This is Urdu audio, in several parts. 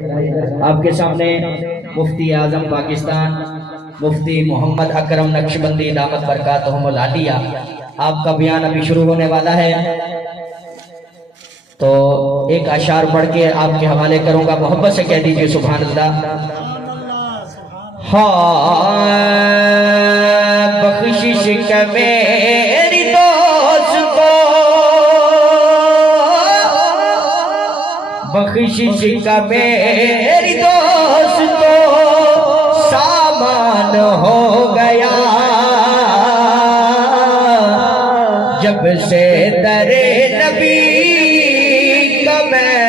آپ کے سامنے مفتی اعظم پاکستان مفتی محمد اکرم نقشبندی دامت برکاتہم العالیہ آپ کا بیان ابھی شروع ہونے والا ہے، تو ایک اشعار پڑھ کے آپ کے حوالے کروں گا، محبت سے کہہ دیجئے سبحان اللہ۔ بخشش کا میری دوستو، بخشش کا میری دوستو سامان ہو گیا، جب سے در نبی کا میں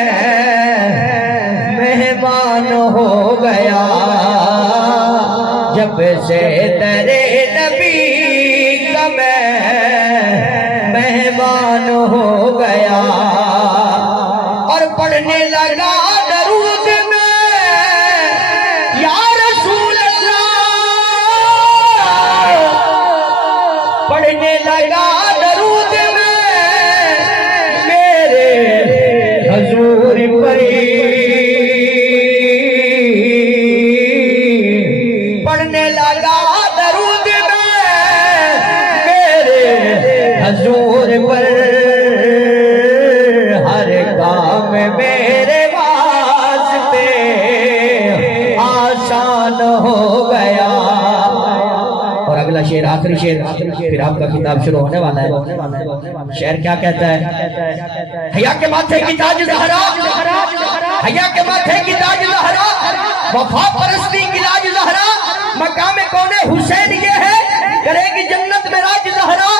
مہمان ہو گیا، جب سے در نبی کا میں مہمان ہو گیا، اور پڑھنے لگا درود میں یا رسول اللہ، پڑھنے لگا درود میں میرے حضور پر، پڑھنے لگا درود میں میرے حضور پر، ہر کام میرے واسطے آسان ہو گیا۔ اور اگلا شعر، آخری شعر، پھر آپ کا کتاب شروع ہونے والا ہے۔ شعر کیا کہتا ہے؟ حیا کے ماتھے کی تاج زہرا، حیا کے ماتھے کی تاج زہرا، وفا پرستی کی لاج زہرا، مقام کون حسین یہ ہے، کرے گی جنت میں راج زہرا،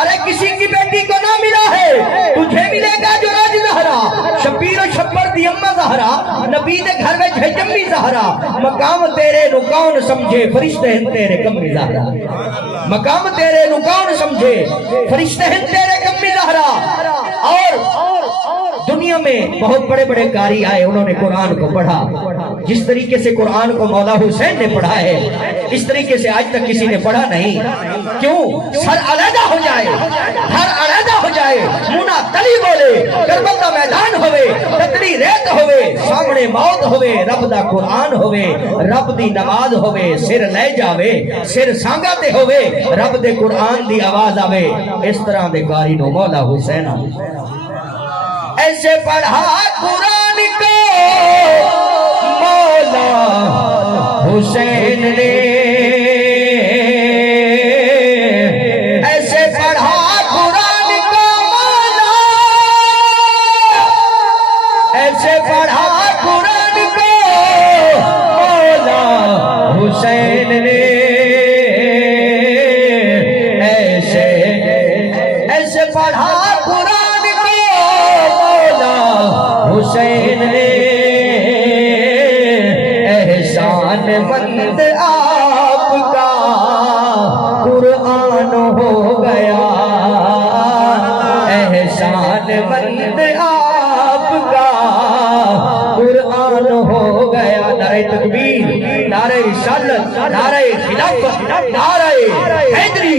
ارے کسی کی بیٹی کو نہ ملا ہے تجھے ملے گا جو راج زہرا، شبیر و شبر دی اماں زہرا، نبی دے گھر میں جمی زہرا، مقام تیرے نو کون سمجھے فرشتے ہیں تیرے کمی زہرا، مقام تیرے نو کون سمجھے فرشتے ہیں تیرے کمی زہرا۔ اور دنیا میں بہت بڑے بڑے قاری آئے، انہوں نے قرآن کو پڑھا، جس طریقے سے قرآن کو مولا حسین نے پڑھا ہے اس طریقے سے آج تک کسی نے پڑھا نہیں۔ کیوں؟ سر علیحدہ ہو جائے، گھر علیحدہ ہو جائے، منہ تلی بولے، کربل دا میدان ہوئے، تتری ریت ہوئے، سامنے موت ہوئے، رب دا قرآن ہوئے، رب دی نماز ہوئے، سر لے جاوے، سر سانگا تے ہوئے، رب دے قرآن دی آواز آوے، اس طرح دے قاری نو مولا حسین ایسے پڑھا قرآن کو مولا حسین نے، ایسے پڑھا قرآن کو مولا، ایسے پڑھا قرآن کو مولا حسین نے، ایسے پڑھا قرآن کو مولا حسین نے، احسان مند آپ کا قرآن ہو گیا، احسان مند آپ کا قرآن ہو گیا۔ نعرہ تکبیر، نعرہ رسالت، نعرہ خلافت، نعرہ حیدری،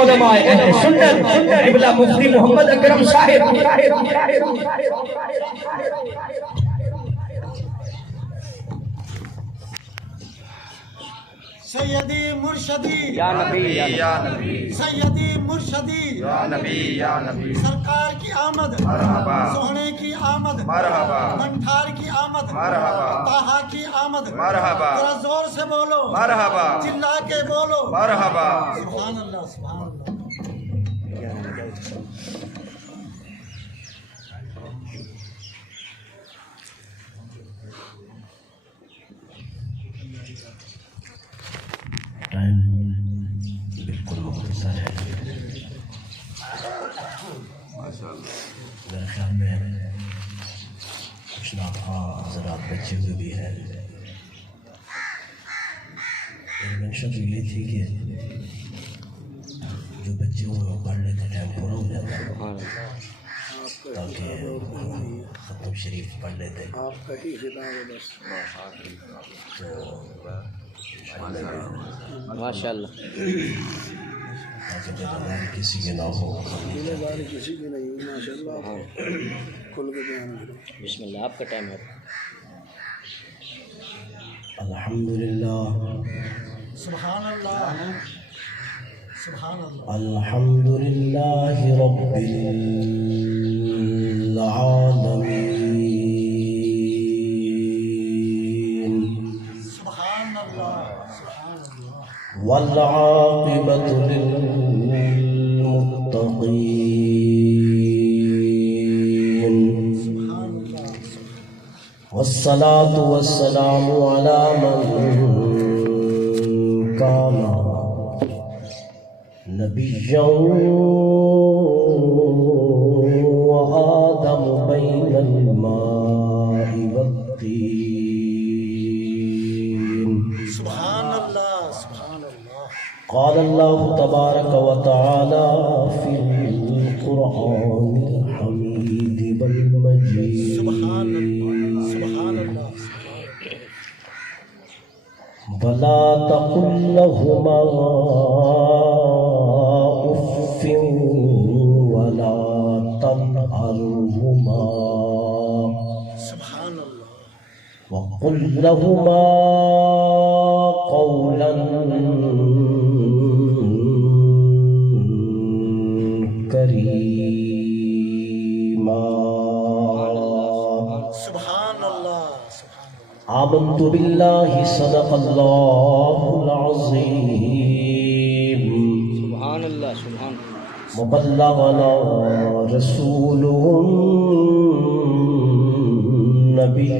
علماء اہل سنت، قبلہ مفتی محمد اکرم صاحب۔ سیدی مرشدی یا نبی یا نبی، سیدی مرشدی یا نبی یا نبی، سرکار کی آمد مرحبا، سوہنے کی آمد مرحبا، منٹھار کی آمد مرحبا، طہا کی آمد، مرحبا، ذرا زور سے بولو، مرحبا، چلا کے بولو، مرحبا۔ سبحان اللہ سبحان اللہ۔ بالکل مختصر ہے، میرے خیال میں کچھ حضرات بچے ہوئے بھی ہیں۔ میری منشا تو یہ تھی کہ جو بچے وہ پڑھ لیتے ٹائم پورا ہو جاتا تاکہ ختم شریف پڑھ لیتے، آپ کا ہی خطاب ہے بس۔ تو ماشاء اللہ، تاکہ بیداری کسی کی نہ ہو، بیداری کسی کی نہیں، ماشاء اللہ کھل کے بیان کرو۔ بسم اللہ، آپ کا ٹائم ہے۔ الحمدللہ سبحان اللہ سبحان اللہ الحمدللہ رب العالمین سبحان اللہ سبحان اللہ والعاقبۃ للمتقین سبحان اللہ والصلاة والسلام على من كان نبيا وآدم بين الماء والطين سبحان اللہ سبحان اللہ قال الله تبارك وتعالى في القرآن الحميد والمجيد سبحان اللہ سبحان اللہ ولا تقل لهما أف ولا تنهرهما سبحان اللہ وقل لهما قولا كريما سبحان اللہ سبحان اللہ آمنت بالله صدق الله العظيم سبحان اللہ سبحان اللہ وبلغنا رسوله النبي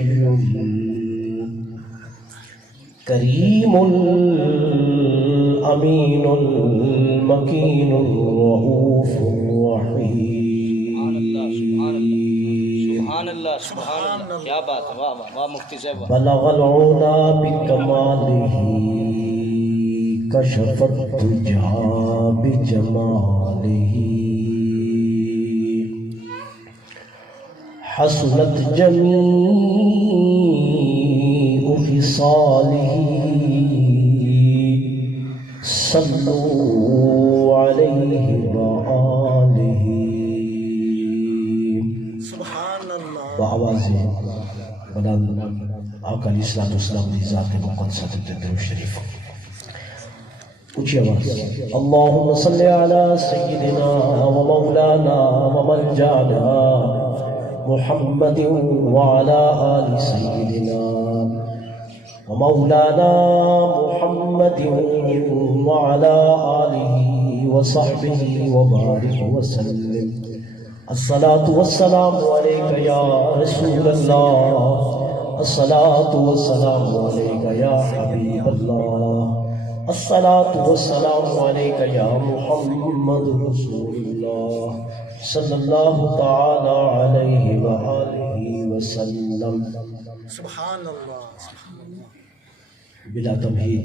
الكريم الأمين المكين الرؤوف الرحيم سبحان اللہ سبحان اللہ کیا بات ہے واہ واہ واہ مفتی صاحب بلغ العلا بکمالہ کشف الدجا بجمالہ حسنت جمیع خصالہ صلوا علیہ وآلہ سبحان اللہ بآواز بلند آقا علیہ السلام کی ذات مقدسہ درود شریف اونچی آواز اللہم صلی علی سیدنا و مولانا و ملجانا محمد وعلى آل سيدنا ومولانا محمد وعلى آله وصحبه وبارك وسلم الصلاة والسلام عليك يا رسول الله الصلاة والسلام عليك يا حبيب الله الصلاة والسلام عليك يا محمد رسول الله صلی اللہ تعالی علیہ وآلہ وسلم سبحان اللہ سبحان اللہ بلا تمہید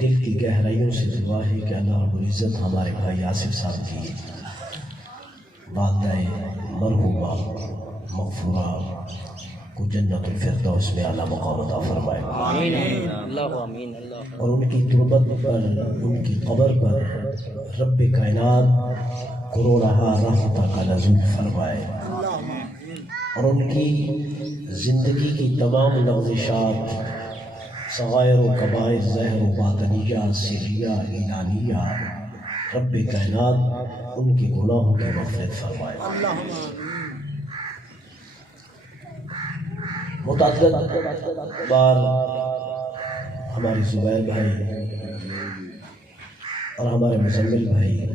دل کی گہرائیوں سے دعا ہے کہ اللہ رب العزت ہمارے بھائی آصف صاحب کی والدہ مرحومہ مغفورہ کو جنت الفردوس میں اعلیٰ مقام عطا فرمائے آمین اللہ آمین اللہ اور ان کی تربت پر ان کی قبر پر رب کائنات کروڑہ رحمتہ کا نزول فرمائے اور ان کی زندگی کی تمام لغزشات صغائر و کبائر ظاہر و باطنیہ سریہ اعلانیہ رب کائنات ان کی گناہوں کی مغفرت فرمائے متعدد بار ہمارے زبیر بھائی اور ہمارے مزمل بھائی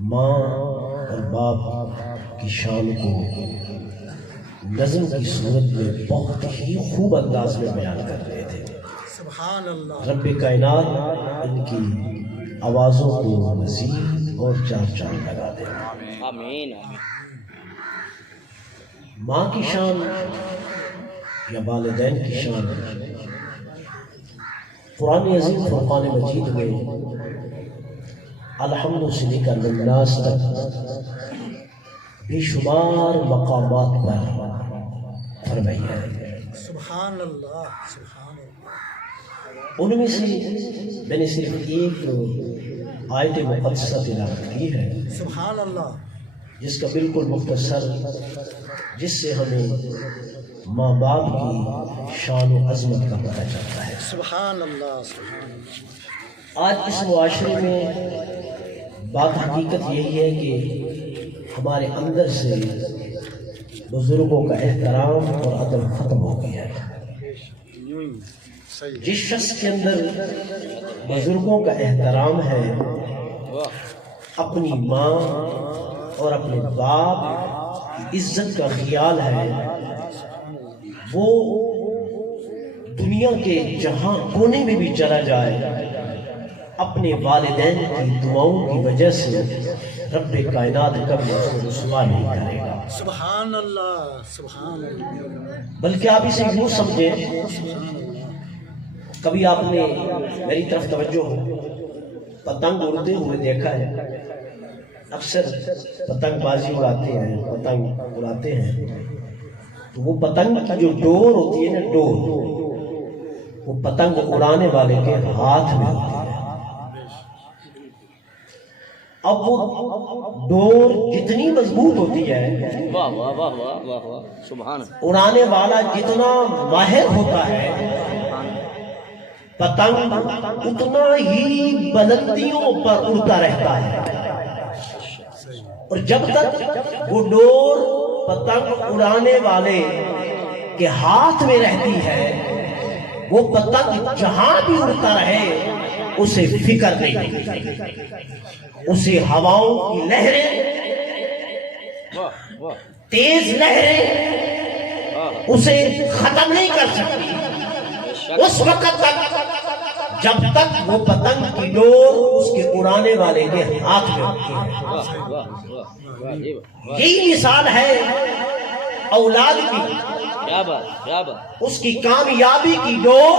ماں اور باپ کی شان کو نظم کی صورت میں بہت ہی خوب انداز میں بیان کرتے تھے سبحان اللہ رب کائنات ان کی آوازوں کو مزید اور چار چاند لگا دے آمین ماں کی شان یا والدین کی شان قرآن عظیم فرقان مجید میں الحمد سے لے کر الناس تک بے شمار مقامات پر فرمائی ہے سبحان اللہ سبحان اللہ ان میں سے میں نے صرف ایک آیت مقدسہ تلاوت کی ہے سبحان اللہ جس کا بالکل مختصر جس سے ہمیں ماں باپ کی شان و عظمت کا پتہ چلتا ہے۔ سبحان اللہ سبحان اللہ۔ آج اس معاشرے میں بات حقیقت یہی ہے کہ ہمارے اندر سے بزرگوں کا احترام اور ادب ختم ہو گیا ہے۔ یوں ہی صحیح۔ جس شخص کے اندر بزرگوں کا احترام ہے، اپنی ماں اور اپنے باپ کی عزت کا خیال ہے، وہ دنیا کے جہاں کونے میں بھی چلا جائے، اپنے والدین کی دعاؤں کی وجہ سے رب کائنات کبھی اس کو رسوا نہیں کرے گا۔ سبحان اللہ سبحان اللہ۔ بلکہ آپ اسے یوں سمجھیں، کبھی آپ نے میری طرف توجہ ہو پتنگ اڑتے ہوئے دیکھا ہے؟ اکثر پتنگ بازی اڑاتے ہیں، پتنگ اڑاتے ہیں، تو وہ پتنگ کی جو ڈور ہوتی ہے نا، ڈور، وہ پتنگ اڑانے والے کے ہاتھ میں ہوتی ہے۔ اب وہ ڈور جتنی مضبوط ہوتی ہے، واہ واہ واہ واہ واہ واہ سبحان اڑانے والا جتنا ماہر ہوتا ہے، پتنگ اتنا ہی بلندیوں پر اڑتا رہتا ہے، اور جب تک وہ ڈور پتنگ اڑانے والے کے ہاتھ میں رہتی ہے، وہ پتنگ جہاں بھی اڑتا رہے اسے فکر نہیں، اسے ہواؤں کی لہریں، واہ واہ تیز لہریں اسے ختم نہیں کر سکتی اس وقت تک جب تک وہ پتنگ کی ڈور اس کے اڑانے والے کے ہاتھ میں ہوتی ہے۔ واہ واہ واہ واہ جی واہ، یہی مثال ہے اولاد کی، کیا بات کیا بات، اس کی کامیابی کی ڈور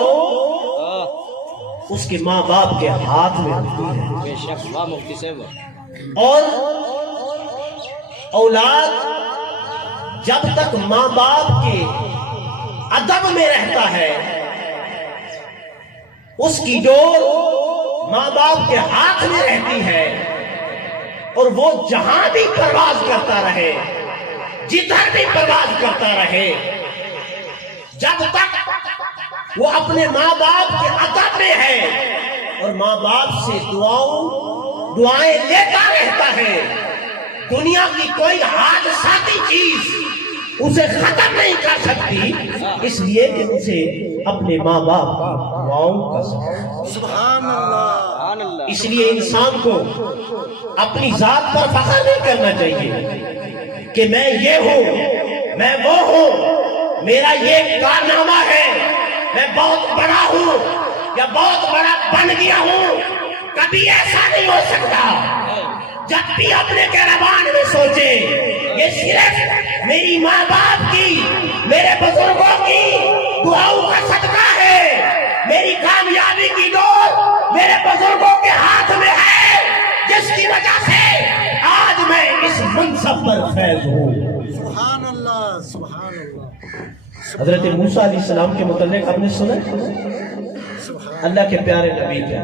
واہ اس کے ماں باپ کے ہاتھ میں ہوتی ہے، بے شک، واہ مفتی صاحب، اور اولاد جب تک ماں باپ کے ادب میں رہتا ہے، اس کی ڈور ماں باپ کے ہاتھ میں رہتی ہے، اور وہ جہاں بھی پرواز کرتا رہے، جدھر بھی پرواز کرتا رہے، جب تک وہ اپنے ماں باپ کے ادب میں ہے اور ماں باپ سے دعائیں لیتا رہتا ہے، دنیا کی کوئی حادثاتی چیز اسے ختم نہیں کر سکتی، اس لیے کہ اسے اپنے ماں باپ کی دعاؤں کا سبحان اللہ۔ سبحان اللہ، اس لیے انسان کو اپنی ذات پر فخر نہیں کرنا چاہیے کہ میں یہ ہوں، میں وہ ہوں، میرا یہ کارنامہ ہے، میں بہت بڑا ہوں یا بہت بڑا بن گیا ہوں۔ کبھی ایسا نہیں ہو سکتا۔ جب بھی اپنے کیروان میں سوچے یہ صرف میری ماں باپ کی، میرے بزرگوں کی دعاؤں کا صدقہ ہے، میری کامیابی کی ڈور میرے بزرگوں کے ہاتھ میں ہے، جس کی وجہ سے آج میں اس منصب پر فیض ہوں۔ سبحان اللہ سبحان اللہ۔ حضرت موسیٰ علیہ السلام کے متعلق آپ نے سنا؟ سبحان اللہ کے پیارے نبی تھے،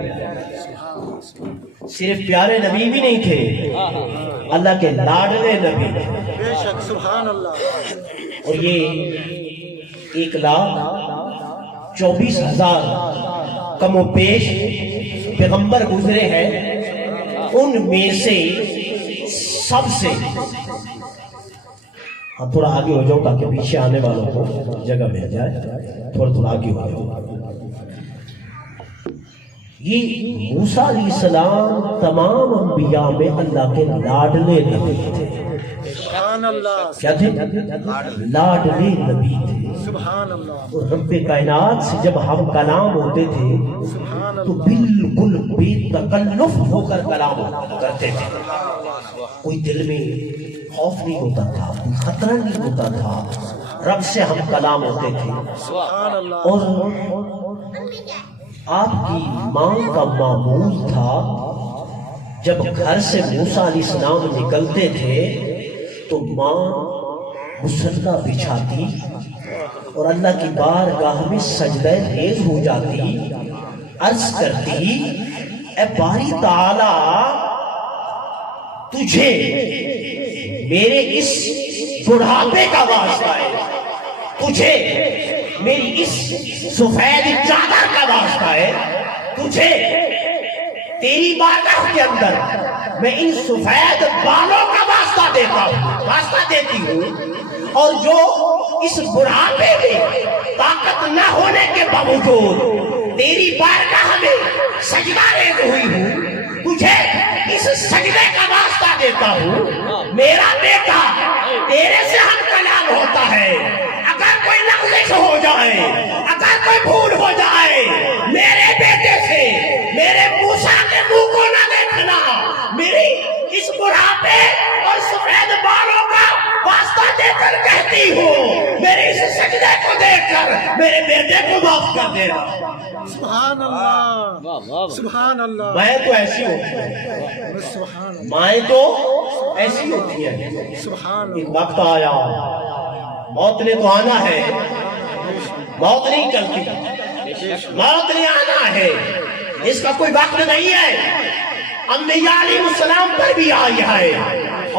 صرف پیارے نبی بھی نہیں تھے، اللہ کے لاڈلے نبی تھے، بے شک سبحان اللہ۔ اور یہ 1,24,000 کم و بیش پیغمبر گزرے ہیں، ان میں سے سب سے، ہاں تھوڑا آگے ہو جاؤ تاکہ پیچھے آنے والوں کو جگہ مل جائے، تھوڑا آگے ہو جاؤ۔ یہ موسیٰ علیہ السلام تمام انبیاء میں اللہ کے لاڈلے نبی تھے۔ سبحان اللہ کیا تھے؟ لاڈلے نبی تھے۔ سبحان اللہ اور رب کائنات سے جب ہم کلام ہوتے تھے سبحان تو اللہ۔ بالکل بے تکلف ہو کر کلام کرتے تھے، کوئی دل میں خوف نہیں ہوتا تھا، کوئی خطرہ نہیں ہوتا تھا، رب سے ہم کلام ہوتے تھے۔ سبحان اللہ۔ اور آپ کی ماں کا معمول تھا جب گھر سے موسیٰ علیہ السلام نکلتے تھے تو ماں مسلح بچھاتی اور اللہ کی بارگاہ میں سجدہ ریز ہو جاتی، عرض کرتی، اے باری تعالیٰ، تجھے میرے اس بڑھاپے کا واسطہ ہے، تجھے میری اس سفید چادر کا واسطہ ہے، تجھے تیری بارگاہ کے اندر میں ان سفید بالوں کا واسطہ دیتا ہوں، واسطہ دیتی ہوں، اور جو اس بڑھاپے میں طاقت نہ ہونے کے باوجود تیری بارگاہ میں سجدہ ریز ہوئی ہوں، تجھے اس سجدے کا واسطہ دیتا ہوں، میرا بیٹا تیرے سے ہم کلام ہوتا ہے، اگر کوئی لغزش ہو جائے، اگر کوئی بھول ہو جائے، میرے بیٹے سے میرے موسیٰ کے منہ کو نہ دیکھنا، میری اس بڑھاپے اور سفید بالوں کا واسطہ دے کر کہتی ہوں، میرے اس سجدے کو دیکھ کر میرے بیٹے کو معاف کر دینا۔ سبحان اللہ، سبحان اللہ، مائیں تو ایسی ہوتی ہیں، مائیں تو ایسی ہوتی ہیں۔ سبحان ایک وقت آیا، موت نے تو آنا ہے، موت نہیں چلتی، موت نے آنا ہے، اس کا کوئی وقت نہیں ہے۔ انبیاء علیہ السلام پر بھی آئی ہے،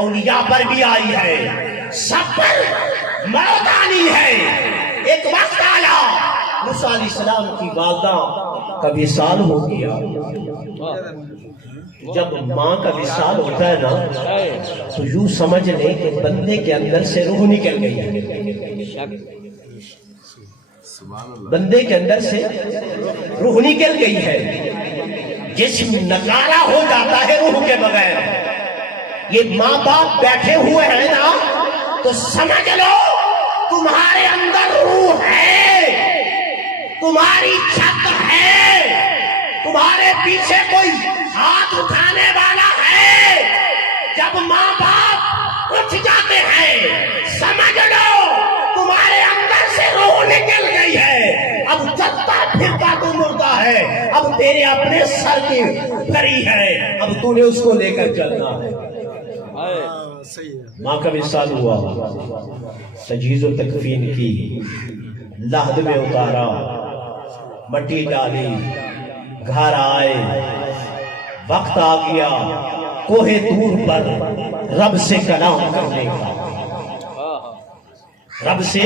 اولیاء پر بھی آئی ہے، سب پر موت آنی ہے۔ ایک وقت آیا، موسیٰ علیہ السلام کی والدہ کا وصال ہو گیا۔ جب ماں کا وصال ہوتا ہے نا تو یوں سمجھ لیں کہ بندے کے اندر سے روح نکل گئی ہے، بندے کے اندر سے روح نکل گئی ہے، جسم نکارا ہو جاتا ہے روح کے بغیر۔ یہ ماں باپ بیٹھے ہوئے ہیں نا تو سمجھ لو تمہارے اندر روح ہے، تمہاری چھت ہے، تمہارے پیچھے کوئی ہاتھ اٹھانے والا ہے۔ جب ماں باپ اٹھ جاتے ہیں سمجھ لو تمہارے اندر سے روح نکل گئی ہے، اب چلتا پھرتا تو مردہ ہے، اب تیرے اپنے سر کی بھری ہے، اب تو نے اس کو لے کر چلنا ہے۔ ماں کا وصال ہوا، تجہیز و تکفین کی، لحد میں اتارا، مٹی ڈالی، گھر آئے، وقت آ گیا کوہ طور پر رب سے کلام کرنے کا، رب سے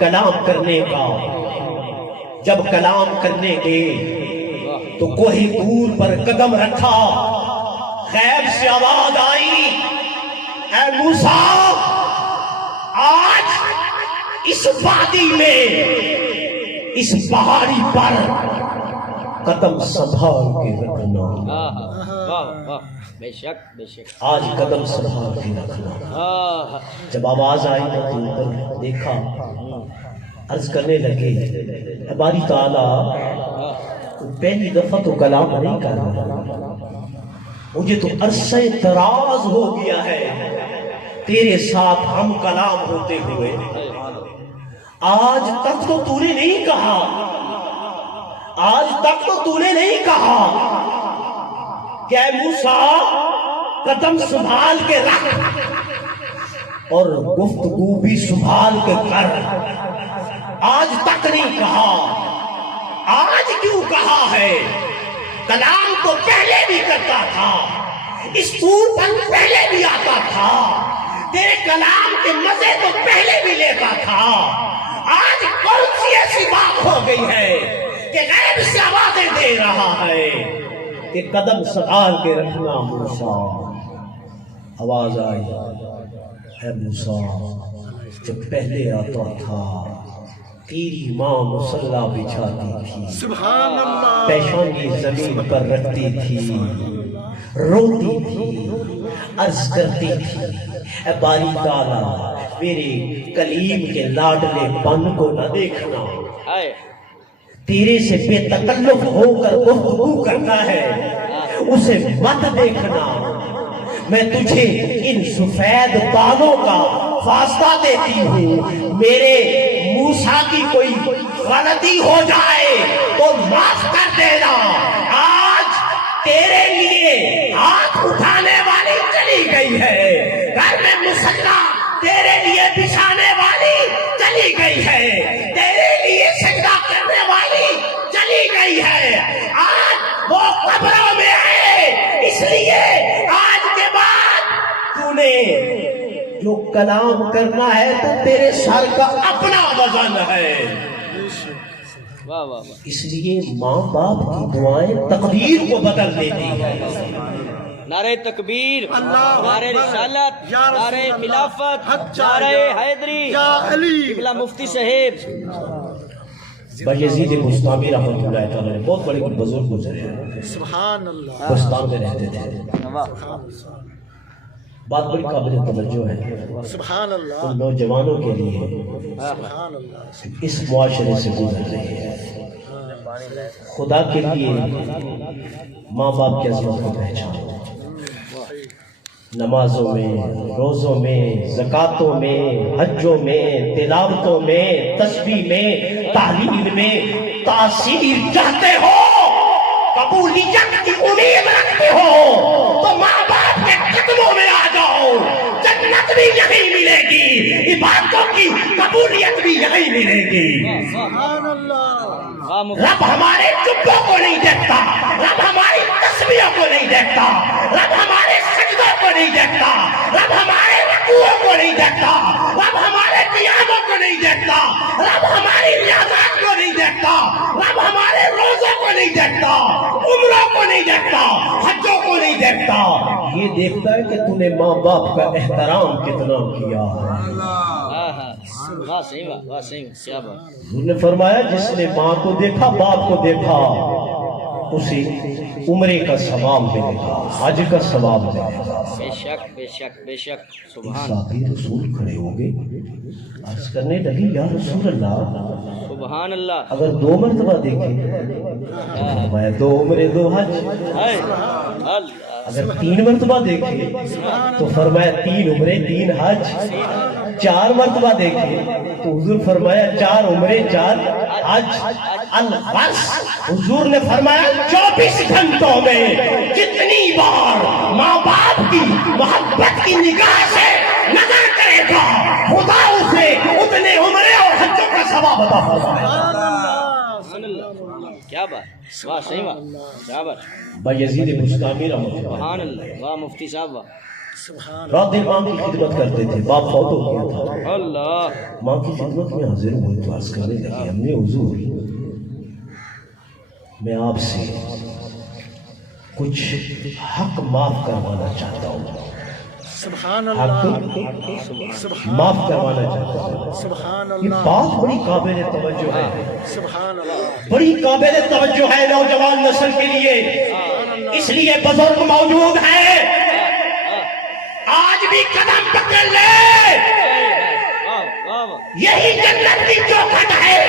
کلام کرنے کا۔ جب کلام کرنے گئے تو کوہ طور پر قدم رکھا، غیب سے آواز آئی، اے موسیٰ آج اس وادی میں، اس پہاڑی پر قدم سنبھال کے رکھنا، بے شک بے شک، آج قدم سنبھال کے رکھنا۔ جب آواز آئی تو اوپر دیکھا، عرض کرنے لگے اے باری تعالیٰ پہلی دفعہ تو کلام نہیں کر رہا، مجھے تو عرصہ دراز ہو گیا ہے تیرے ساتھ ہم کلام ہوتے ہوئے، آج تک تو تو نے نہیں کہا، آج تک تو نے نہیں کہا کہ اے موسیٰ قدم سنبھال کے رکھ اور گفتگو بھی سنبھال کے کر، آج تک نہیں کہا، آج کیوں کہا ہے؟ کلام تو پہلے بھی کرتا تھا، اس طور پر پہلے بھی آتا تھا، تیرے کلام کے مزے تو پہلے بھی لیتا تھا، آج کون سی ایسی بات ہو گئی ہے کہ غیب سے آوازیں دے رہا ہے کہ قدم سنبھال کے رکھنا موسیٰ؟ آواز آئی، اے موسیٰ جب پہلے آتا تھا تیری ماں مصلی بچھاتی تھی، سبحان اللہ، پیشانی زمین پر رکھتی تھی، روتی تھی، عرض کرتی تھی اے باری تعالیٰ میرے کلیم کے لاڈلے پن کو نہ دیکھنا، تیرے سے بے تکلف ہو کر گفتگو کرنا ہے اسے مت دیکھنا، میں تجھے ان سفید بالوں کا واسطہ دیتی ہوں، میرے موسیٰ کی کوئی غلطی ہو جائے تو معاف کر دینا، آج تیرے لیے ہاتھ اٹھانے والی چلی گئی ہے، گھر میں مسلح تیرے لیے بچھانے والی چلی گئی ہے، تیرے لیے سجدہ کرنے والی چلی گئی ہے، آج وہ قبروں میں ہے، اس لیے آج کے بعد تو نے جو کلام کرنا ہے تو تیرے سر کا اپنا وزن ہے. واہ واہ واہ. اس لیے ماں باپ کی دعائیں تقدیر کو بدل دیتی ہے. نعرہ تکبیر، اللہ نعرہ اکبر، رسالت، یا رسول نعرہ اللہ، خلافت، حق نعرہ یا حیدری، یا علی. قبلہ مفتی صاحب. بایزید بستامی رحمۃ اللہ تعالیٰ بہت بڑے بزرگ گزرے ہیں، سبحان اللہ. بستان میں رہتے تھے. بات بڑی قابل توجہ ہے سبحان اللہ. ان نوجوانوں کے لیے سبحان اللہ. اس معاشرے سے گزر رہی ہے. خدا کے لیے ماں باپ کی عظمت کو پہچانو. نمازوں میں، روزوں میں، زکاتوں میں، حجوں میں، تلاوتوں میں، تسبیح میں، تحلیل میں تاثیر چاہتے ہو، قبولیت کی امید رکھتے ہو تو ماں باپ کے قدموں میں آ جاؤ. جنت بھی یہیں ملے گی، عبادتوں کی قبولیت بھی یہیں ملے گی. سبحان اللہ. واہ مفتی. رب ہمارے چپوں کو نہیں دیکھتا، رب ہماری تسبیحوں کو نہیں دیکھتا، رب ہمارے سجدوں کو نہیں دیکھتا، رب ہمارے رکوعوں کو نہیں دیکھتا، رب ہمارے قیاموں کو نہیں دیکھتا، رب ہماری ریاضات کو نہیں دیکھتا، رب ہمارے روزوں کو نہیں دیکھتا، عمروں کو نہیں دیکھتا، حجوں کو نہیں دیکھتا. یہ دیکھتا ہے کہ تو نے ماں باپ کا احترام کتنا کیا ہے. واہ صحیح واہ، واہ صحیح واہ. کیا بات. حضور نے فرمایا جس نے ماں کو دیکھا، باپ کو دیکھا، اسے عمرے کا ثواب ملے گا، حج کا ثواب ملے گا. بے شک بے شک بے شک. سبحان صحابی رسول کھڑے ہو گئے، عرض کرنے لگی یا رسول اللہ سبحان اللہ. اگر 2 مرتبہ دیکھیں، فرمایا 2 عمرے 2 حج. ہے اللہ. اگر 3 مرتبہ دیکھیں تو فرمایا 3 عمرے 3 حج. 4 مرتبہ دیکھیں تو حضور فرمایا 4 عمرے 4 حج. البس حضور نے فرمایا 24 گھنٹوں میں جتنی بار ماں باپ کی محبت کی نگاہ سے نظر کرے گا، خدا اسے اتنے عمرے اور حجوں کا ثواب عطا فرمائے. سبحان اللہ. کیا بات. واہ صحیح واہ. کیا بات. بایزید بستامی رحمۃ اللہ سبحان اللہ. واہ مفتی صاحب واہ. سبحان رات دن ماں کی خدمت کرتے تھے. باپ فوت ہو گیا تھا، اللہ. ماں کی خدمت میں حاضر ہوئے تو عرض کرنے لگے امی حضور میں آپ سے کچھ حق معاف کروانا چاہتا ہوں. سبحان حق اللہ. معاف کروانا چاہتا ہوں. سبحان یہ اللہ. بات بڑی قابل توجہ ہے، سبحان اللہ. بڑی قابل توجہ ہے نوجوان نسل کے لیے. اس لیے بزرگ موجود ہیں، آج بھی قدم پکڑ لے. واہ واہ واہ. یہی جنت کی چوکھٹ ہے.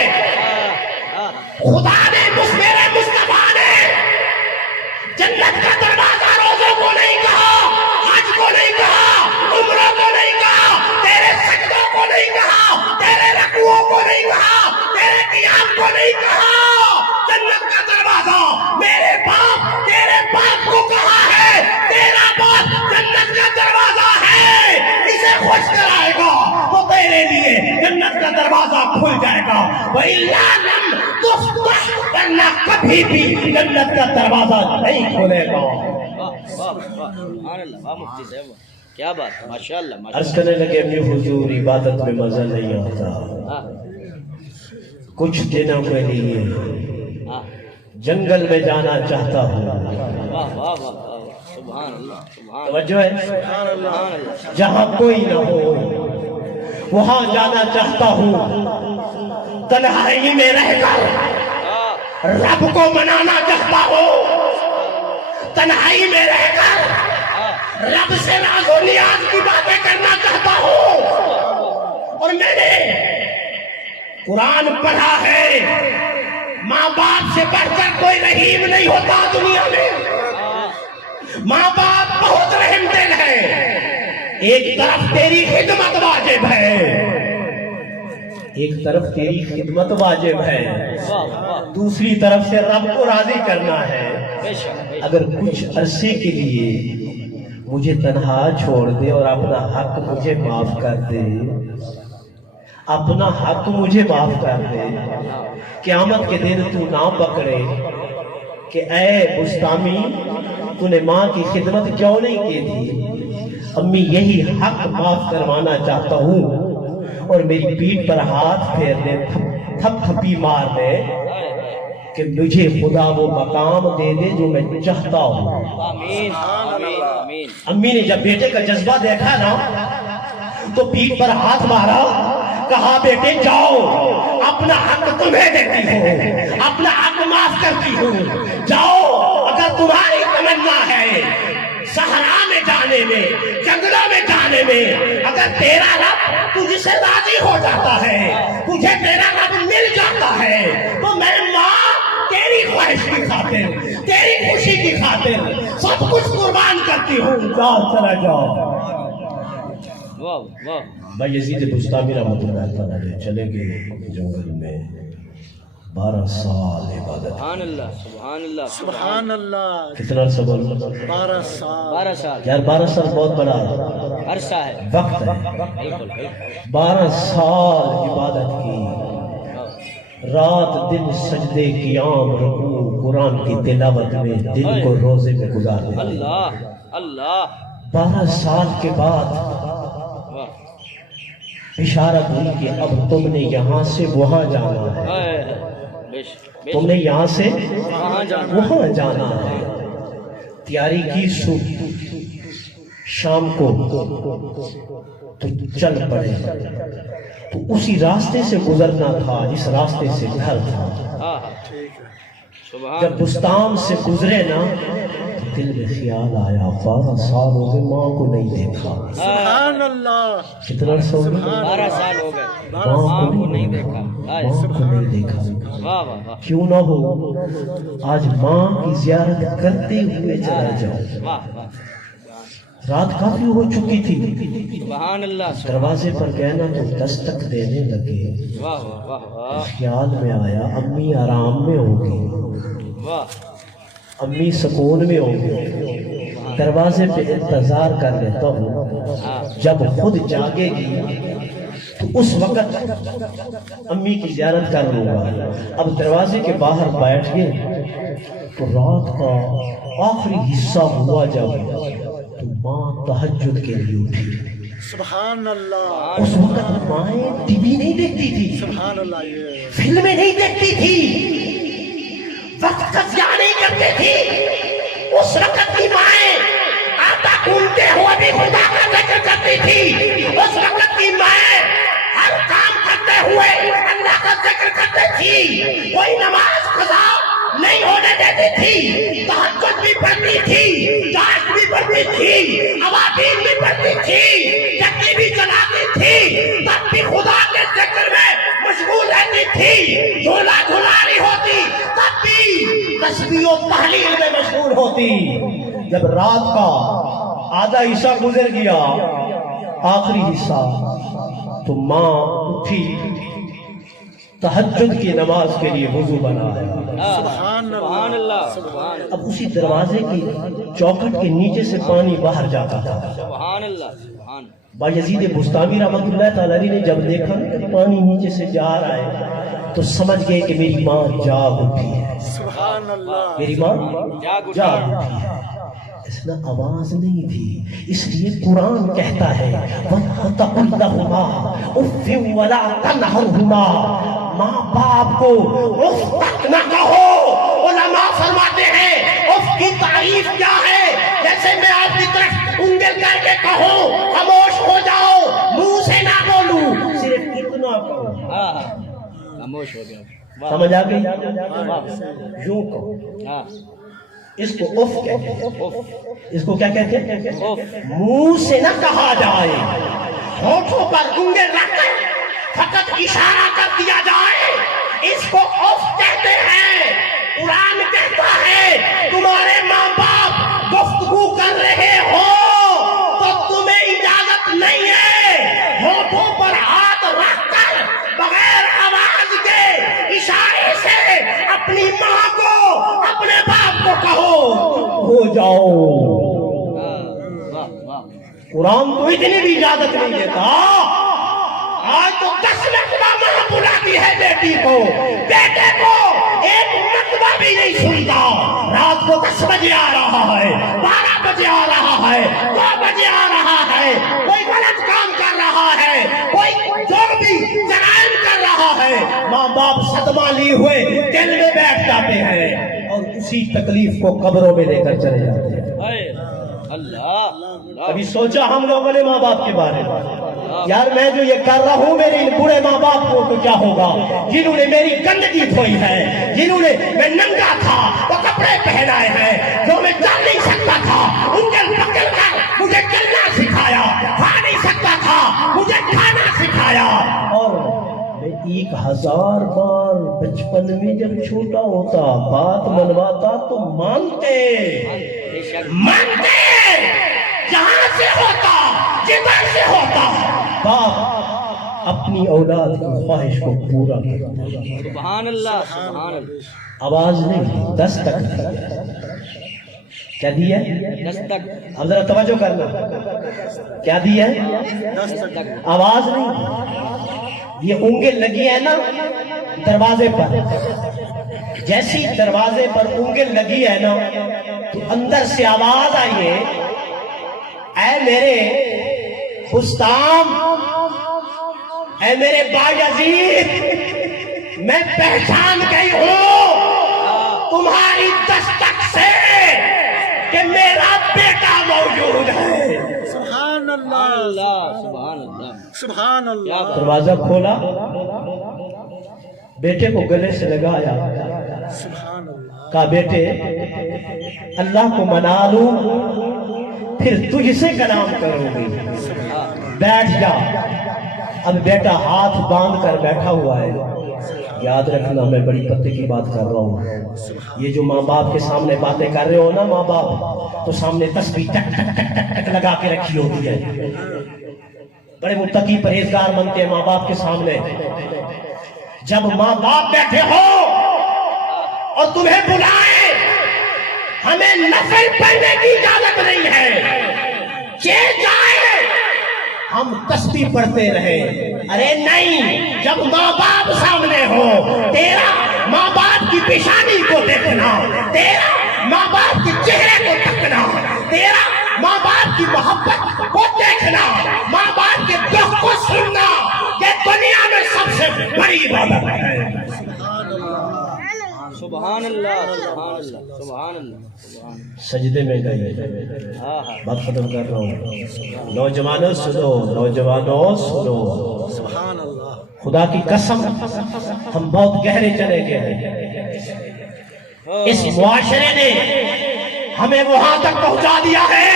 خدا نے میرے مصطفیٰ نے جنت کا دروازہ روزوں کو نہیں کہا، حج کو نہیں کہا، عمروں کو نہیں کہا، تیرے سجدوں کو نہیں کہا، تیرے رکوعوں کو نہیں کہا، تیرے قیام کو نہیں کہا. جنت کا دروازہ میرے باپ تیرے باپ کو کہا ہے. تیرا باپ جنت کا دروازہ ہے، اسے خوش کرائے گا تو تیرے لیے جنت کا دروازہ کھل جائے گا. وَإِلَّا لَمْ تُفْتَحْ، ورنہ کبھی بھی جنت کا دروازہ نہیں کھلے گا. واہ واہ واہ. سبحان اللہ. واہ مفتی صاحب واہ. کیا بات. ماشاء اللہ ماشاء عرض کرنے لگے اپنی حضور عبادت میں مزہ نہیں آتا، اللہ. کچھ دنوں کے لیے ہاں. جنگل میں جانا چاہتا ہوں. واہ واہ واہ واہ. سبحان اللہ. سبحان اللہ. توجہ ہے، سبحان اللہ. جہاں کوئی نہ ہو وہاں جانا چاہتا ہوں. تنہائی میں رہ کر رب کو منانا چاہتا ہوں. تنہائی میں رہ کر رب سے ناز و نیاز کی باتیں کرنا چاہتا ہوں. اور میں نے قرآن پڑھا ہے، ماں باپ سے بڑھ کر کوئی رحیم نہیں ہوتا دنیا میں. ماں باپ بہت رحم دل ہے. ایک طرف تیری خدمت واجب ہے، ایک طرف تیری خدمت واجب ہے، واہ واہ. دوسری طرف سے رب کو راضی کرنا ہے. بے شک بے شک. اگر کچھ عرصے کے لیے مجھے تنہا چھوڑ دے اور اپنا حق مجھے معاف کر دے، اپنا حق مجھے معاف کر دے، قیامت کے دن تو نہ پکڑے کہ اے بستامی تو نے ماں کی خدمت کیوں نہیں کی تھی. امی یہی حق معاف کروانا چاہتا ہوں اور میری پیٹھ پر ہاتھ پھیرنے تھپ تھپی مارنے کہ مجھے خدا وہ مقام دے دے جو میں چاہتا ہوں. آمین آمین آمین. امی نے جب بیٹے کا جذبہ دیکھا نا تو پیٹھ پر ہاتھ مارا, کہا بیٹے جاؤ, اپنا حق تمہیں دیتی ہوں, اپنا حق معاف کرتی ہوں, جاؤ. اگر تمہاری تمنا ہے صحرا میں جانے میں, جنگلوں میں جانے میں, اگر تیرا رب تجھ سے راضی ہو جاتا ہے, تجھے تیرا رب مل جاتا ہے, تو میں ماں تیری خواہش کی خاطر, تیری خوشی کی خاطر سب کچھ قربان کرتی ہوں. جاؤ, چلا جاؤ. واہ واہ. بھائی یزید بستامی رحمۃ اللہ تعالیٰ علیہ چلے گئے جنگل میں, 12 سال عبادت. سبحان اللہ سبحان اللہ سبحان اللہ. کتنا عرصہ بولو؟ 12 سال. 12 سال یار 12 سال بہت بڑا عرصہ ہے. وقت ہے. بالکل بالکل. 12 سال عبادت کی, رات دن سجدے قیام رکوع قرآن کی تلاوت میں دل کو روزے میں گزار دیا. اللہ اللہ. 12 سال کے بعد واہ. بشارت ہوئی کہ اب تم نے یہاں سے وہاں جانا ہے, تم نے یہاں سے وہاں جانا, وہاں جانا ہے. تیاری کی صبح, شام کو تو چل پڑے. تو اسی راستے سے گزرنا تھا جس راستے سے گھر تھا. ہاں سبحان. جب بستان سے گزرے نا تو دل میں خیال آیا 12 سال ہو گئے ماں کو نہیں دیکھا. سبحان اللہ. کتنا عرصہ ہو گیا؟ 12 سال ہو گئے ماں کو نہیں دیکھا. ماں کو نہیں دیکھا. واہ واہ واہ. کیوں نہ ہو آج ماں کی زیارت کرتے ہوئے چلا جاؤ. واہ واہ. رات کافی ہو چکی تھی. سبحان اللہ. دروازے پر گئے نا تو دستک دینے لگے. واہ واہ واہ واہ. خیال میں آیا امی آرام میں ہوگی, واہ. امی سکون میں ہوگی, دروازے پہ انتظار کر لیتا ہوں, جب خود جاگے گی تو اس وقت امی کی زیارت کر لوں گا. اب دروازے کے باہر بیٹھ گئے تو رات کا آخری حصہ ہوا جب تو ماں تہجد کے لیے اٹھی. سبحان اللہ. اس وقت مائیں ٹی وی نہیں دیکھتی تھی, سبحان اللہ. یہ فلمیں نہیں دیکھتی تھی, وقت کا ضیاع نہیں کرتے تھی. اس وقت کی مائیں آٹا گھومتے ہوئے بھی خدا کا ذکر کرتی تھی. اس وقت کی مائیں ہر کام کرتے ہوئے اللہ کا ذکر کرتی تھی. کوئی نماز قضا نہیں ہونے دیتی تھی, تہجد بھی پڑھتی تھی, چاش بھی پڑھتی تھی, اوابین بھی پڑھتی تھی, چکی بھی چلاتی تھی, تب بھی خدا کے ذکر میں مشغول رہتی تھی. جھولا جھولا رہی ہوتی تب بھی تسبیح و تحلیل میں مشغول ہوتی. جب رات کا آدھا حصہ گزر گیا, آخری حصہ, تو ماں اٹھی, تہجد کی نماز کے لیے وضو بنایا. سبحان اللہ. سبحان. اب اسی دروازے کی چوکھٹ کے نیچے سے پانی باہر جاتا تھا. سبحان اللہ. سبحان. بایزید بستامی رحمۃ اللہ تعالیٰ علیہ نے جب دیکھا کہ پانی نیچے سے جا رہا ہے تو سمجھ گئے کہ میری ماں جاگ اٹھی ہے. سبحان اللہ. میری ماں جاگ اٹھی. جاگ اٹھی ہے. اس میں آواز نہیں تھی, اس لیے قرآن کہتا ہے وَلَا تَقُلْ لَهُمَا اُفٍّ وَلَا تَنْهَرْهُمَا. ماں باپ کو اف تک نہ کہو. علماء فرماتے ہیں اف کی تعریف کیا ہے؟ جیسے میں آپ کی طرف انگل کر کے کہوں خاموش ہو جاؤ, منہ سے نہ بولوں, صرف اتنا کہو. خاموش ہو گیا. سمجھ آ گئی؟ یوں کہو. اس کو اف کہتے ہیں. اس کو کیا کہتے ہیں؟ منہ سے نہ کہا جائے, ہونٹوں پر انگل رکھ کر فقط اشارہ کر دیا جائے, اس کو اف کہتے ہیں. قرآن کہتا ہے تمہارے ماں باپ گفتگو کر رہے ہو تو تمہیں اجازت نہیں ہے ہونٹوں پر ہاتھ رکھ کر بغیر آواز کے اشارے سے اپنی ماں کو اپنے باپ کو کہو ہو جاؤ. قرآن تو اتنی بھی اجازت نہیں دیتا. آج تو 10 مرتبہ ماں بلاتی ہے بیٹی کو, بیٹے کو ایک مرتبہ بھی نہیں سنتا. رات کو 10 بجے آ رہا ہے, 12 بجے بجے آ رہا ہے، 2 بجے آ رہا ہے، کوئی غلط کام کر رہا ہے، کوئی جو بھی جرائم کر رہا ہے، ماں باپ صدمہ لیے ہوئے دل میں بیٹھ جاتے ہیں اور اسی تکلیف کو قبروں میں لے کر چلے جاتے ہیں۔ اللہ ابھی سوچا ہم لوگوں نے ماں باپ کے بارے میں، یار میں جو یہ کر رہا ہوں میرے ان بوڑھے ماں باپ کو تو کیا ہوگا، جنہوں نے میری گندگی دھوئی ہے، جنہوں نے میں ننگا تھا وہ کپڑے پہنائے ہیں، جو میں چل نہیں سکتا تھا انگل پکڑ کر مجھے چلنا سکھایا، کھا نہیں سکتا تھا مجھے کھانا سکھایا، اور میں 1000 بار بچپن میں جب چھوٹا ہوتا بات منواتا تو مانتے جہاں سے ہوتا جدھر سے ہوتا، باپ اپنی اولاد کی خواہش کو پورا کرتا۔ سبحان اللہ سبحان اللہ، آواز نہیں، دستک کیا دیا ہے؟ دستک اب ذرا توجہ کرنا، کیا دیا ہے؟ دستک، آواز نہیں، یہ اونگیں لگی ہے نا دروازے پر، جیسی دروازے پر اونگیں لگی ہے نا تو اندر سے آواز آئی ہے، اے میرے بستام، اے میرے باجزید، میں پہچان گئی ہوں تمہاری دستک سے کہ میرا بیٹا موجود ہے۔ سبحان سبحان اللہ اللہ سبحان اللہ، سبحان اللہ دروازہ کھولا، بیٹے کو گلے سے لگایا، سبحان اللہ کہا بیٹے اللہ کو منا لوں پھر تجھ سے کلام کروں گی، بیٹھ جا۔ اب بیٹا ہاتھ باندھ کر بیٹھا ہوا ہے، یاد رکھنا میں بڑی پتے کی بات کر رہا ہوں، یہ جو ماں باپ کے سامنے باتیں کر رہے ہو نا ماں باپ، تو سامنے تسبیح ٹک ٹک ٹک ٹک ٹک لگا کے رکھی ہوتی ہے، بڑے متقی پرہیزگار بنتے ہیں ماں باپ کے سامنے۔ جب ماں باپ بیٹھے ہو اور تمہیں بلائیں، ہمیں نفل پڑھنے کی اجازت نہیں ہے، جائے ہم تسبیح پڑھتے رہے، ارے نہیں، جب ماں باپ سامنے ہو، تیرا ماں باپ کی پیشانی کو دیکھنا، تیرا ماں باپ کے چہرے کو تکنا، تیرا ماں باپ کی محبت کو دیکھنا، ماں باپ کے دکھ کو سننا، یہ دنیا میں سب سے بڑی عبادت ہے۔ سبحان اللہ سبحان اللہ سبحان اللہ، سجدے میں گئے، ہاں ہاں، بات ختم کر رہا ہوں، نوجوانوں سنو، نوجوانوں سنو، سبحان اللہ خدا کی قسم ہم بہت گہرے چلے گئے ہیں، اس معاشرے نے ہمیں وہاں تک پہنچا دیا ہے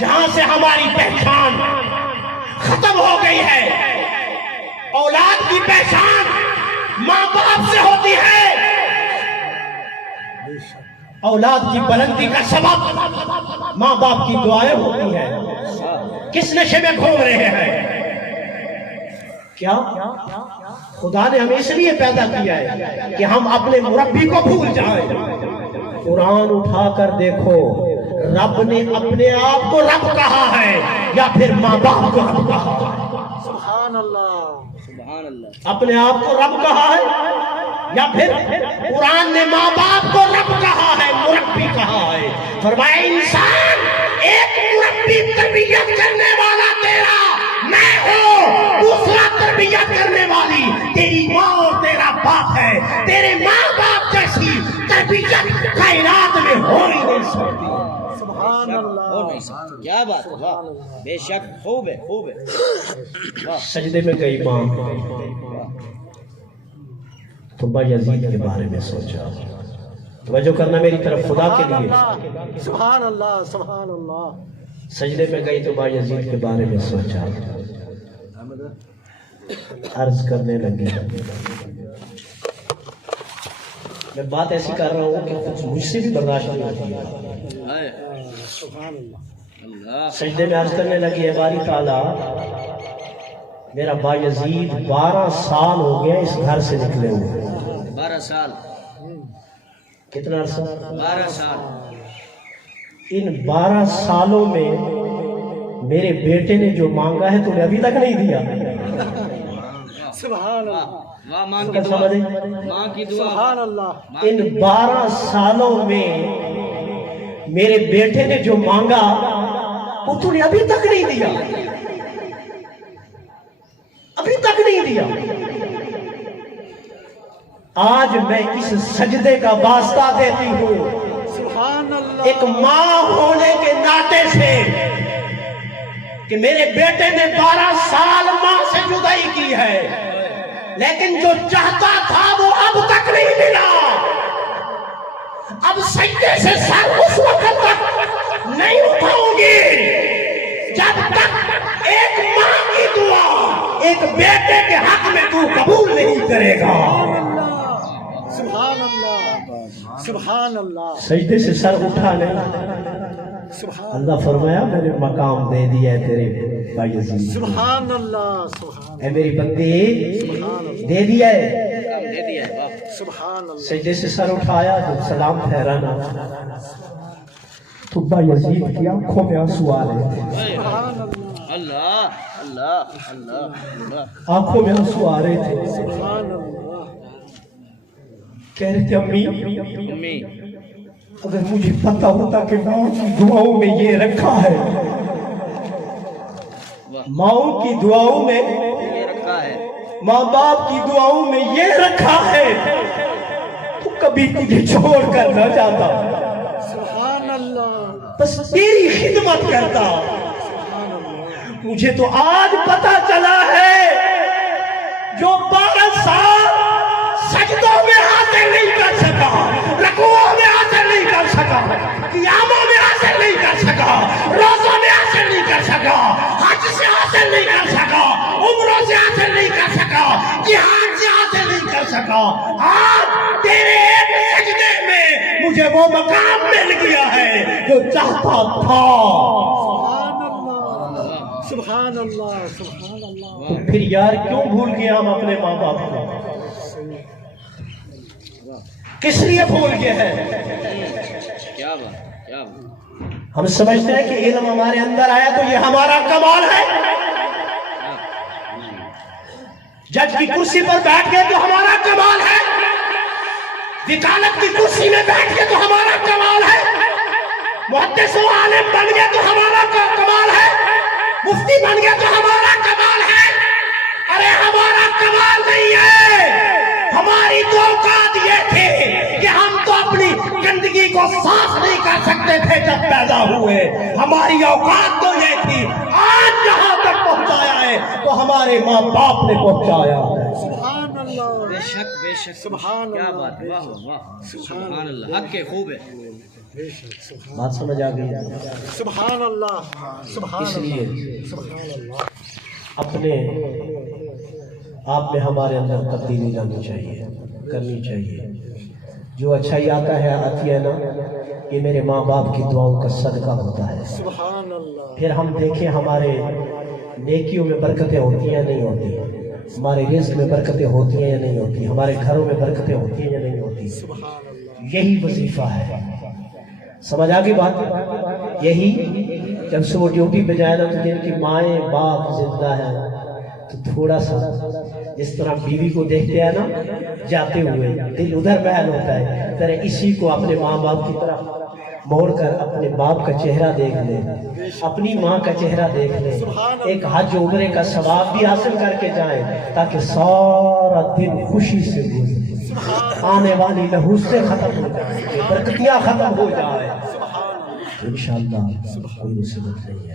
جہاں سے ہماری پہچان ختم ہو گئی ہے۔ اولاد کی پہچان ماں باپ سے ہوتی ہے، اولاد کی بلندی کا سبب ماں باپ کی دعائیں ہوتی ہیں۔ کس نشے میں گھوم رہے ہیں؟ کیا خدا نے ہمیں اس لیے پیدا کیا ہے کہ ہم اپنے مربی کو بھول جائیں؟ قرآن اٹھا کر دیکھو، رب نے اپنے آپ کو رب کہا ہے یا پھر ماں باپ کو رب کہا ہے؟ سبحان اللہ سبحان اللہ، اپنے آپ کو رب کہا ہے یا پھر قرآن نے ماں باپ کو رب کہا ہے، مربی کہا ہے؟ فرمایا انسان ایک مربی تربیت کرنے والا تیرا میں ہوں، دوسرا تربیت کرنے والی تیری ماں اور تیرا باپ ہے۔ تیرے ماں باپ جیسی تربیت کائنات میں ہو ہی نہیں سکتی۔ سبحان اللہ ہو نہیں سکتی، کیا بات ہے، واہ، بے شک خوب ہے خوب ہے، سجدے میں گئی ماں تو باجزید کے بارے میں سوچا، توجہ کرنا میری طرف خدا کے لیے، سبحان اللہ سبحان اللہ سجدے میں گئی تو باجزید کے بارے میں سوچا، عرض کرنے لگی، میں بات ایسی کر رہا ہوں کہ مجھ سے بھی برداشت نہیں ہوتی ہے۔ سبحان اللہ اللہ، سجدے میں عرض کرنے لگی، اے باری تعالیٰ میرا باجزید 12 سال ہو گیا اس گھر سے نکلے ہوئے۔ 12 سال، کتنا عرصہ؟ 12 سال، ان 12 سالوں میں میرے بیٹے نے جو مانگا ہے تمہیں ابھی تک نہیں دیا۔ سبحان اللہ واہ، ماں کی دعا، ماں کی دعا، سبحان اللہ ان 12 سالوں میں میرے بیٹے نے جو مانگا وہ تو نے ابھی تک نہیں دیا، ابھی تک نہیں دیا۔ آج میں اس سجدے کا واسطہ دیتی ہوں سبحان اللہ، ایک ماں ہونے کے ناطے سے کہ میرے بیٹے نے 12 سال ماں سے جدائی کی ہے، لیکن جو چاہتا تھا وہ اب تک نہیں ملا۔ اب سجدے سے سر اس وقت تک نہیں اٹھاؤں گی جب تک ایک ماں کی دعا ایک بیٹے کے حق میں تو قبول نہیں کرے گا۔ سبحان اللہ، سبحان اللہ، سجدے سے سر اٹھا نہیں، سبحان اللہ فرمایا میں نے مقام دے دیا ہے تیرے بھائی عزیز، سبحان اللہ، سبحان اے میری بندی دے دیا ہے۔ دے دیا ہے باپ۔ سبحان اللہ، سجدے سے سر اٹھایا تو سلام ٹھہرانا تو بھائی عزیز کی آنکھوں میں آنسو آ رہے تھے، سبحان اللہ، اللہ اللہ اللہ اللہ۔ آنکھوں میں آنسو آ رہے تھے، سبحان اللہ، کہہ رہے تھے امی امی اگر مجھے پتا ہوتا کہ ماؤں کی دعاؤں میں یہ رکھا ہے، ماؤں کی دعاؤں میں، یہ رکھا ہے، ماں باپ کی دعاؤں میں یہ رکھا ہے تو کبھی تجھے چھوڑ کر نہ جاتا، سبحان اللہ، بس تیری خدمت کرتا۔ مجھے تو آج پتا چلا ہے جو 12 سال سجدوں میں حاصل نہیں کر سکا، رکوعوں میں حاصل نہیں کر سکا، قیاموں میں حاصل نہیں کر سکا، روزوں میں حاصل نہیں کر سکا، حج سے حاصل نہیں کر سکا، عمروں سے حاصل نہیں کر سکا، جہاد سے حاصل نہیں کر سکا، آج تیرے ایک سجدے میں مجھے وہ مقام مل گیا ہے جو چاہتا تھا۔ سبحان اللہ، سبحان اللہ، تو پھر یار کیوں بھول گئے ہم اپنے ماں باپ کو؟ کس لیے بھول گئے ہیں؟ کیا بات کیا بات۔ ہم سمجھتے ہیں کہ علم ہمارے اندر آیا تو یہ ہمارا کمال ہے، جج کی کرسی پر بیٹھ گئے تو ہمارا کمال ہے، وکالت کی کرسی میں بیٹھ گئے تو ہمارا کمال ہے، محدث و عالم بن گئے تو ہمارا کمال ہے، مفتی بن گئے تو ہمارا کمال ہے۔ ارے ہمارا کمال نہیں ہے، ہماری تو اوقات یہ تھی کہ ہم تو اپنی گندگی کو صاف نہیں کر سکتے تھے جب پیدا ہوئے، ہماری اوقات تو یہ تھی۔ آج جہاں تک پہنچایا ہے تو ہمارے ماں باپ نے پہنچایا ہے۔ سبحان اللہ، بے شک بے شک، سبحان کیا اللہ، بات، واہ واہ، سبحان اللہ، حق کے خوب ہے۔ بے شک، سبحان، بات سمجھ آ گئی؟ سبحان اللہ، سبحان اس لیے اللہ، سبحان اللہ، اپنے آپ میں ہمارے اندر تبدیلی لانی چاہیے، کرنی چاہیے۔ جو اچھائی آتا ہے آتی ہے نا، یہ میرے ماں باپ کی دعاؤں کا صدقہ ہوتا ہے۔ سبحان اللہ، پھر ہم دیکھیں ہمارے نیکیوں میں برکتیں ہوتی ہیں یا نہیں ہوتی، ہمارے رزق میں برکتیں ہوتی ہیں یا نہیں ہوتی، ہمارے گھروں میں برکتیں ہوتی ہیں یا نہیں ہوتی۔ سبحان اللہ، یہی وظیفہ ہے، سمجھ آگئی بات؟ یہی جب سے وہ ڈیوٹی پہ جائے نا تو جن کی مائیں باپ زندہ ہیں تو تھوڑا سا جس طرح بیوی کو دیکھتے ہیں نا جاتے ہوئے دل ادھر محل ہوتا ہے، طرح اسی کو اپنے ماں باپ کی طرف موڑ کر اپنے باپ کا چہرہ دیکھ لیں، اپنی ماں کا چہرہ دیکھ لیں، ایک حج عمرے کا ثواب بھی حاصل کر کے جائیں تاکہ سارا دن خوشی سے گزرے، آنے والی نحوستیں ختم ہو جائیں، برکتیاں ختم ہو جائیں، انشاءاللہ کوئی مصیبت نہیں ہے۔